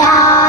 ら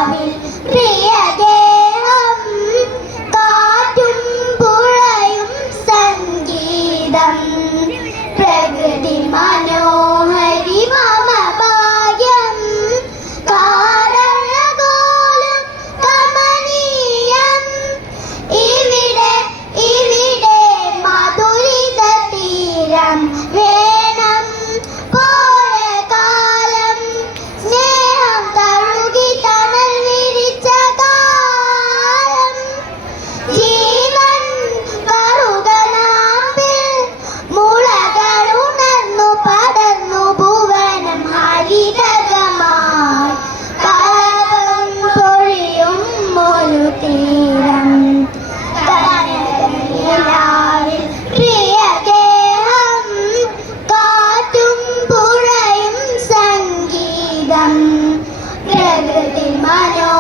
പ്രകൃതി മനോ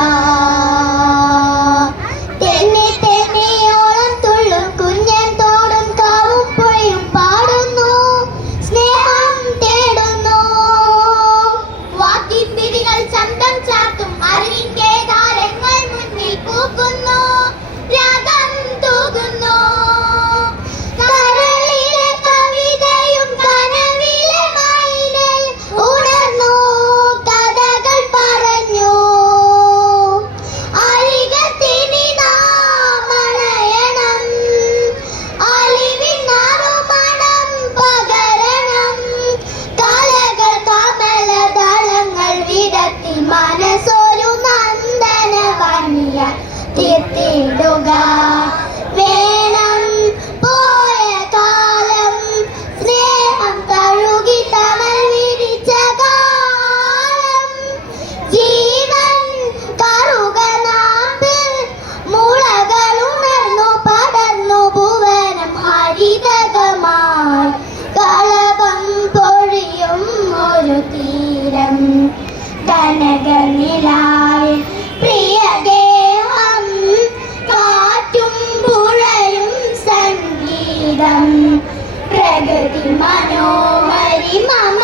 안녕. തേടുക വേണം പോയ കാലം സ്നേഹം തഴുകി തണൽ വിരിച്ച കാലം. ജീവൻ കറുക നാമ്പിൽ മുളകൾ ഉണർന്നു പടർന്നു ഭുവനം ഹരിതകമായി. കളപം പൊഴിയും ഒരു തീരം. കനകനിലാ പ്രകൃതി മനോഹരി മമ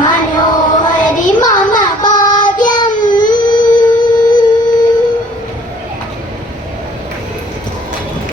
മനോ